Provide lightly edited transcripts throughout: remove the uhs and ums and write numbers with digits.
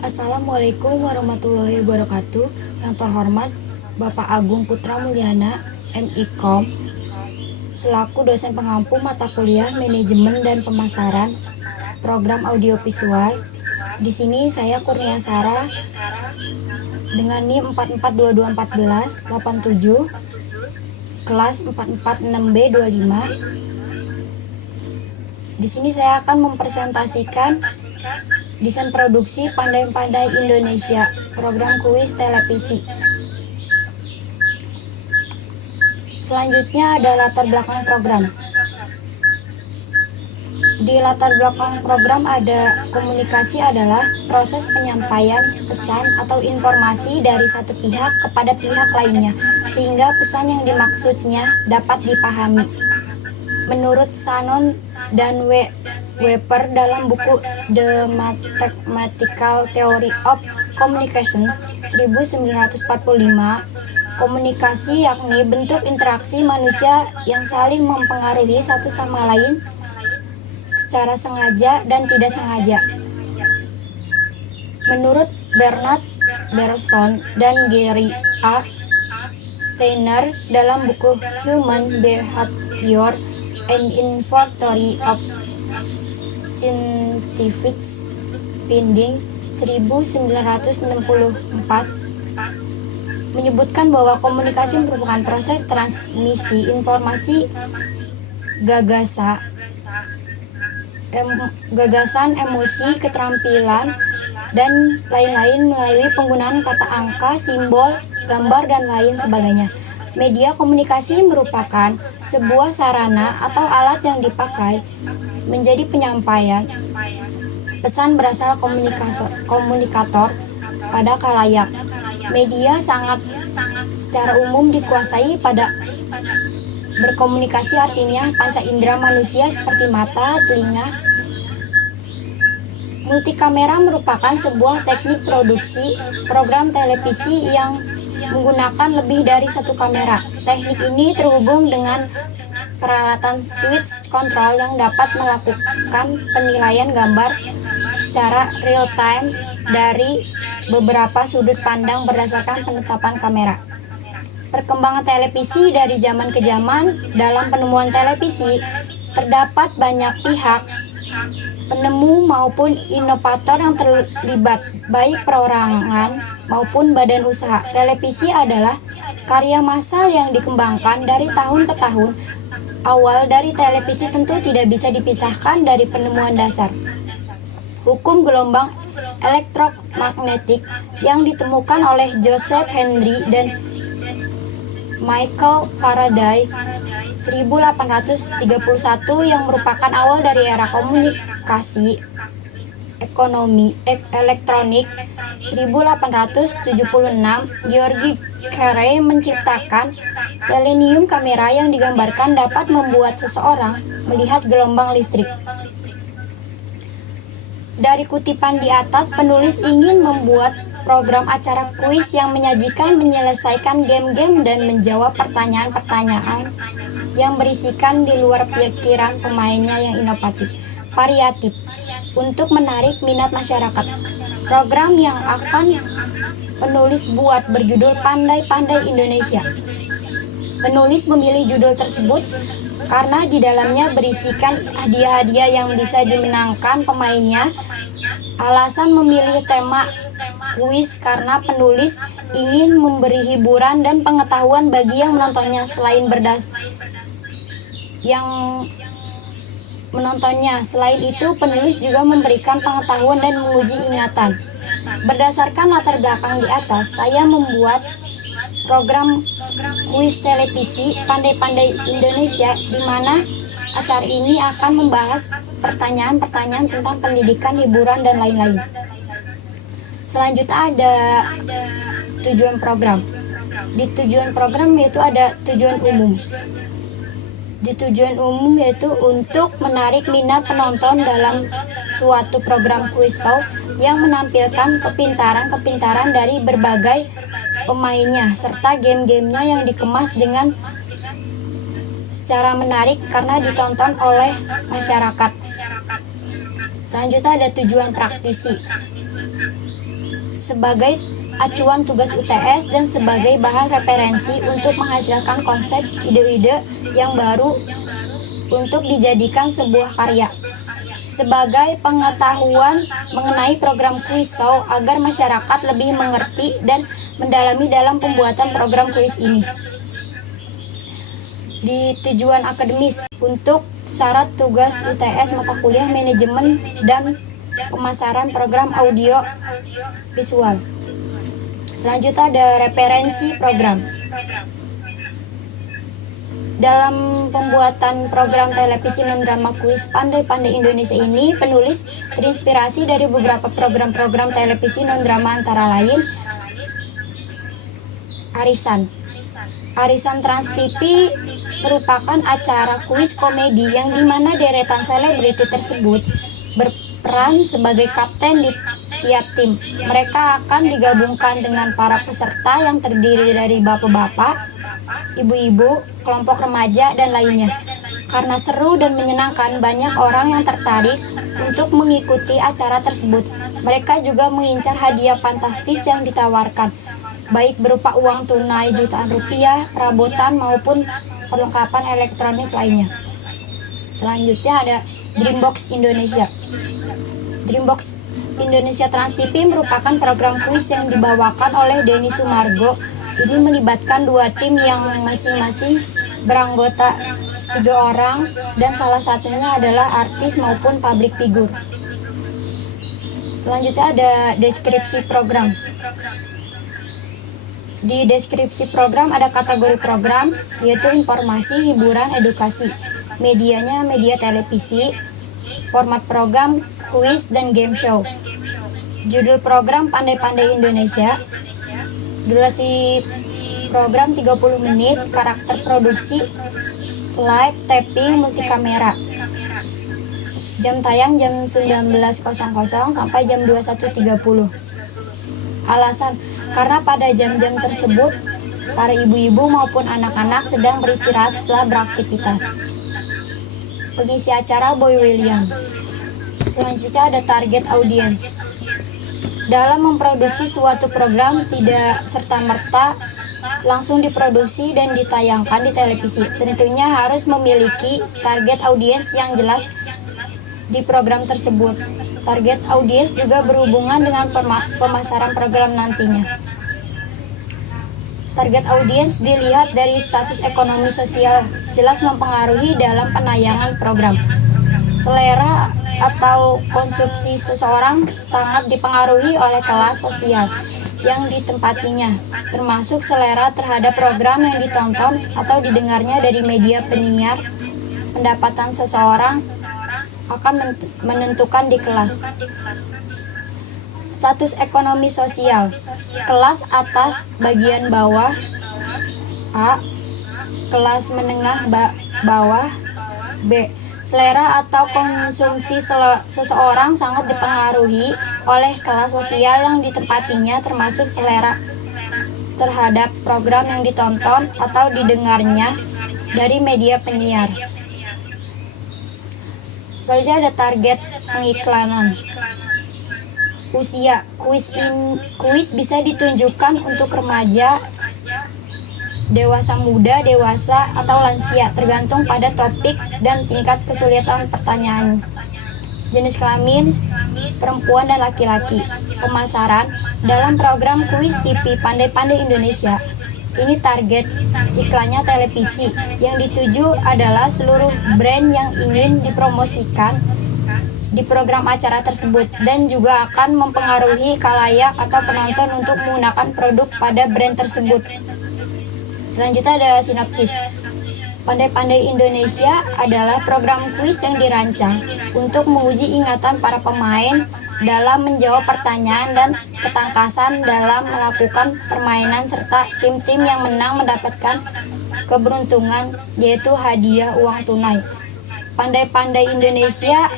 Assalamualaikum warahmatullahi wabarakatuh. Yang terhormat Bapak Agung Putra Mulyana, MIKOM, selaku dosen pengampu mata kuliah Manajemen dan Pemasaran Program Audiovisual. Di sini saya Kurnia Sarah dengan NIM 44221487, kelas 446B25. Di sini saya akan mempresentasikan desain produksi Pandai-Pandai Indonesia, program kuis televisi. Selanjutnya ada latar belakang program. Di latar belakang program ada komunikasi adalah proses penyampaian pesan atau informasi dari satu pihak kepada pihak lainnya, sehingga pesan yang dimaksudnya dapat dipahami. Menurut Shannon dan Weber dalam buku The Mathematical Theory of Communication 1945, komunikasi yakni bentuk interaksi manusia yang saling mempengaruhi satu sama lain secara sengaja dan tidak sengaja. Menurut Bernard Bergson dan Gary A. Steiner dalam buku Human Behavior and Inventory of Scientific Findings 1964 menyebutkan bahwa komunikasi merupakan proses transmisi informasi, gagasan, emosi, keterampilan, dan lain-lain melalui penggunaan kata angka, simbol, gambar, dan lain sebagainya. Media komunikasi merupakan sebuah sarana atau alat yang dipakai menjadi penyampaian pesan berasal komunikator pada khalayak. Media sangat secara umum dikuasai pada berkomunikasi, artinya panca indera manusia seperti mata, telinga. Multikamera merupakan sebuah teknik produksi program televisi yang menggunakan lebih dari satu kamera. Teknik ini terhubung dengan peralatan switch control yang dapat melakukan penilaian gambar secara real time dari beberapa sudut pandang berdasarkan penetapan kamera. Perkembangan televisi dari zaman ke zaman. Dalam penemuan televisi terdapat banyak pihak, penemu maupun inovator yang terlibat, baik perorangan maupun badan usaha. Televisi adalah karya massal yang dikembangkan dari tahun ke tahun. Awal dari televisi tentu tidak bisa dipisahkan dari penemuan dasar hukum gelombang elektromagnetik yang ditemukan oleh Joseph Henry dan Michael Faraday 1831, yang merupakan awal dari era komunikasi ekonomi elektronik. 1876, George Carey menciptakan selenium kamera yang digambarkan dapat membuat seseorang melihat gelombang listrik. Dari kutipan di atas, penulis ingin membuat program acara kuis yang menyajikan, menyelesaikan game-game, dan menjawab pertanyaan-pertanyaan yang berisikan di luar pikiran pemainnya yang inovatif, variatif, untuk menarik minat masyarakat. Program yang akan penulis buat berjudul Pandai-Pandai Indonesia. Penulis memilih judul tersebut karena di dalamnya berisikan hadiah-hadiah yang bisa dimenangkan pemainnya. Alasan memilih tema kuis karena penulis ingin memberi hiburan dan pengetahuan bagi yang menontonnya. Selain itu, penulis juga memberikan pengetahuan dan menguji ingatan. Berdasarkan latar belakang di atas, saya membuat program kuis televisi Pandai-Pandai Indonesia, di mana acara ini akan membahas pertanyaan-pertanyaan tentang pendidikan, hiburan, dan lain-lain. Selanjutnya ada tujuan program. Di tujuan program yaitu ada tujuan umum. Di tujuan umum yaitu untuk menarik minat penonton dalam suatu program kuis show yang menampilkan kepintaran-kepintaran dari berbagai pemainnya, serta game-gamenya yang dikemas dengan secara menarik karena ditonton oleh masyarakat. Selanjutnya ada tujuan praktisi. sebagai acuan tugas UTS dan sebagai bahan referensi untuk menghasilkan konsep ide-ide yang baru untuk dijadikan sebuah karya. Sebagai pengetahuan mengenai program kuis show agar masyarakat lebih mengerti dan mendalami dalam pembuatan program kuis ini. Di tujuan akademis, untuk syarat tugas UTS mata kuliah manajemen dan pemasaran program audio visual. Selanjutnya ada referensi program. Dalam pembuatan program televisi non-drama kuis Pandai-Pandai Indonesia ini, penulis terinspirasi dari beberapa program-program televisi non-drama antara lain Arisan Trans TV merupakan acara kuis komedi yang dimana deretan selebriti tersebut berperan sebagai kapten di tiap tim. Mereka akan digabungkan dengan para peserta yang terdiri dari bapak-bapak, ibu-ibu, kelompok remaja, dan lainnya. Karena seru dan menyenangkan, banyak orang yang tertarik untuk mengikuti acara tersebut. Mereka juga mengincar hadiah fantastis yang ditawarkan, baik berupa uang tunai jutaan rupiah, perabotan, maupun perlengkapan elektronik lainnya. Selanjutnya ada Dreambox Indonesia. Dreambox Indonesia Trans TV merupakan program kuis yang dibawakan oleh Denny Sumargo. Ini melibatkan dua tim yang masing-masing beranggota 3 orang dan salah satunya adalah artis maupun public figure. Selanjutnya ada deskripsi program. Di deskripsi program ada kategori program, yaitu informasi, hiburan, edukasi. Medianya media televisi, format program, kuis, dan game show. Judul program Pandai-Pandai Indonesia. Durasi program 30 menit, karakter produksi, live taping multikamera. Jam tayang jam 19.00 sampai jam 21.30. Alasan, karena pada jam-jam tersebut, para ibu-ibu maupun anak-anak sedang beristirahat setelah beraktivitas. Pengisi acara Boy William. Selanjutnya ada target audience. Dalam memproduksi suatu program tidak serta-merta langsung diproduksi dan ditayangkan di televisi. Tentunya harus memiliki target audiens yang jelas di program tersebut. Target audiens juga berhubungan dengan pemasaran program nantinya. Target audiens dilihat dari status ekonomi sosial, jelas mempengaruhi dalam penayangan program. Selera atau konsumsi seseorang sangat dipengaruhi oleh kelas sosial yang ditempatinya, termasuk selera terhadap program yang ditonton atau didengarnya dari media penyiar. Pendapatan seseorang akan menentukan di kelas. Status ekonomi sosial. Kelas atas bagian bawah A, kelas menengah bawah B. Selera atau konsumsi seseorang sangat dipengaruhi oleh kelas sosial yang ditempatinya, termasuk selera terhadap program yang ditonton atau didengarnya dari media penyiar. Selanjutnya ada target pengiklanan. Usia. Kuis bisa ditunjukkan untuk remaja, dewasa muda, dewasa, atau lansia, tergantung pada topik dan tingkat kesulitan pertanyaan. Jenis kelamin, perempuan dan laki-laki. Pemasaran. Dalam program kuis TV Pandai-Pandai Indonesia, ini target iklannya televisi. Yang dituju adalah seluruh brand yang ingin dipromosikan di program acara tersebut dan juga akan mempengaruhi khalayak atau penonton untuk menggunakan produk pada brand tersebut. Selanjutnya ada sinopsis. Pandai-Pandai Indonesia adalah program kuis yang dirancang untuk menguji ingatan para pemain dalam menjawab pertanyaan dan ketangkasan dalam melakukan permainan, serta tim-tim yang menang mendapatkan keberuntungan, yaitu hadiah uang tunai. Pandai-Pandai Indonesia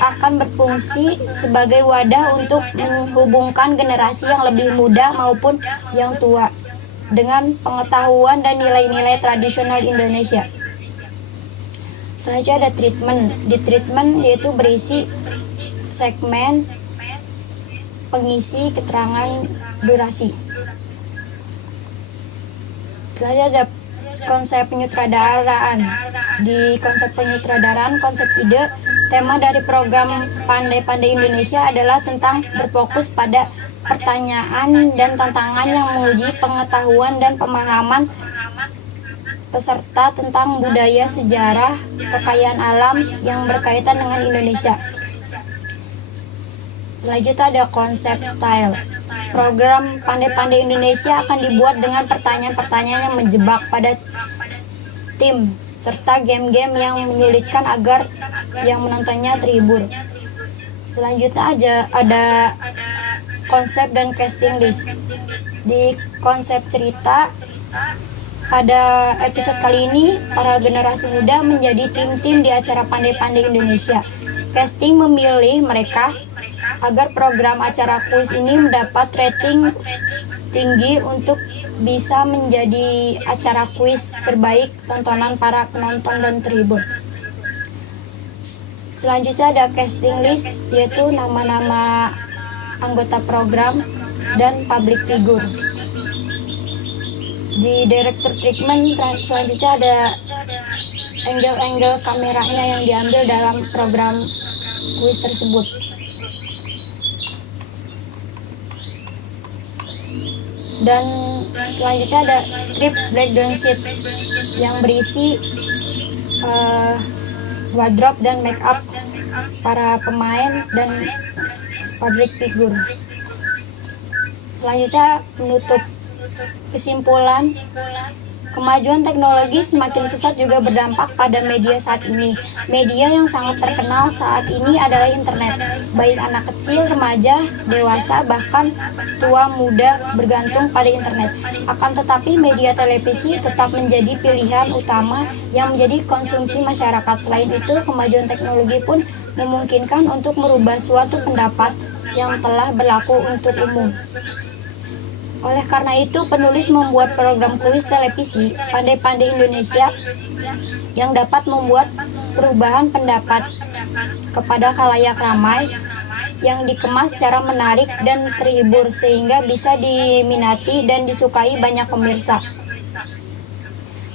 akan berfungsi sebagai wadah untuk menghubungkan generasi yang lebih muda maupun yang tua dengan pengetahuan dan nilai-nilai tradisional Indonesia. Selanjutnya ada treatment. Di treatment yaitu berisi segmen pengisi keterangan durasi. Selanjutnya ada konsep penyutradaraan. Di konsep penyutradaraan, konsep ide, tema dari program Pandai-Pandai Indonesia adalah tentang berfokus pada pertanyaan dan tantangan yang menguji pengetahuan dan pemahaman peserta tentang budaya, sejarah, kekayaan alam yang berkaitan dengan Indonesia. Selanjutnya ada konsep style. Program Pandai-Pandai Indonesia akan dibuat dengan pertanyaan-pertanyaan yang menjebak pada tim, serta game-game yang menyulitkan agar yang menontonnya terhibur. Selanjutnya ada konsep dan casting list. Di konsep cerita, pada episode kali ini, para generasi muda menjadi tim-tim di acara Pandai-Pandai Indonesia. Casting memilih mereka agar program acara kuis ini mendapat rating tinggi untuk bisa menjadi acara kuis terbaik tontonan para penonton dan terhibur. Selanjutnya ada casting list, yaitu nama-nama anggota program dan public figure. Di director treatment selanjutnya ada angle-angle kameranya yang diambil dalam program kuis tersebut. Dan selanjutnya ada script breakdown sheet yang berisi wardrobe dan make up para pemain dan public figure. Selanjutnya menutup kesimpulan, kemajuan teknologi semakin pesat juga berdampak pada media saat ini. Media yang sangat terkenal saat ini adalah internet. Baik anak kecil, remaja, dewasa, bahkan tua muda bergantung pada internet. Akan tetapi media televisi tetap menjadi pilihan utama yang menjadi konsumsi masyarakat. Selain itu, kemajuan teknologi pun memungkinkan untuk merubah suatu pendapat yang telah berlaku untuk umum. Oleh karena itu, penulis membuat program kuis televisi Pandai-Pandai Indonesia yang dapat membuat perubahan pendapat kepada khalayak ramai yang dikemas secara menarik dan terhibur sehingga bisa diminati dan disukai banyak pemirsa.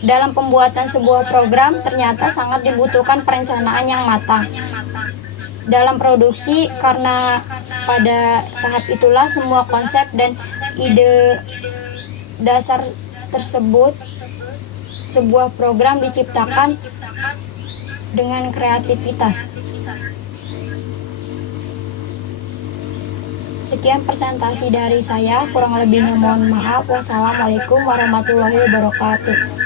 Dalam pembuatan sebuah program ternyata sangat dibutuhkan perencanaan yang matang dalam produksi, karena pada tahap itulah semua konsep dan ide dasar tersebut sebuah program diciptakan dengan kreativitas. Sekian presentasi dari saya, kurang lebihnya mohon maaf. Wassalamualaikum warahmatullahi wabarakatuh.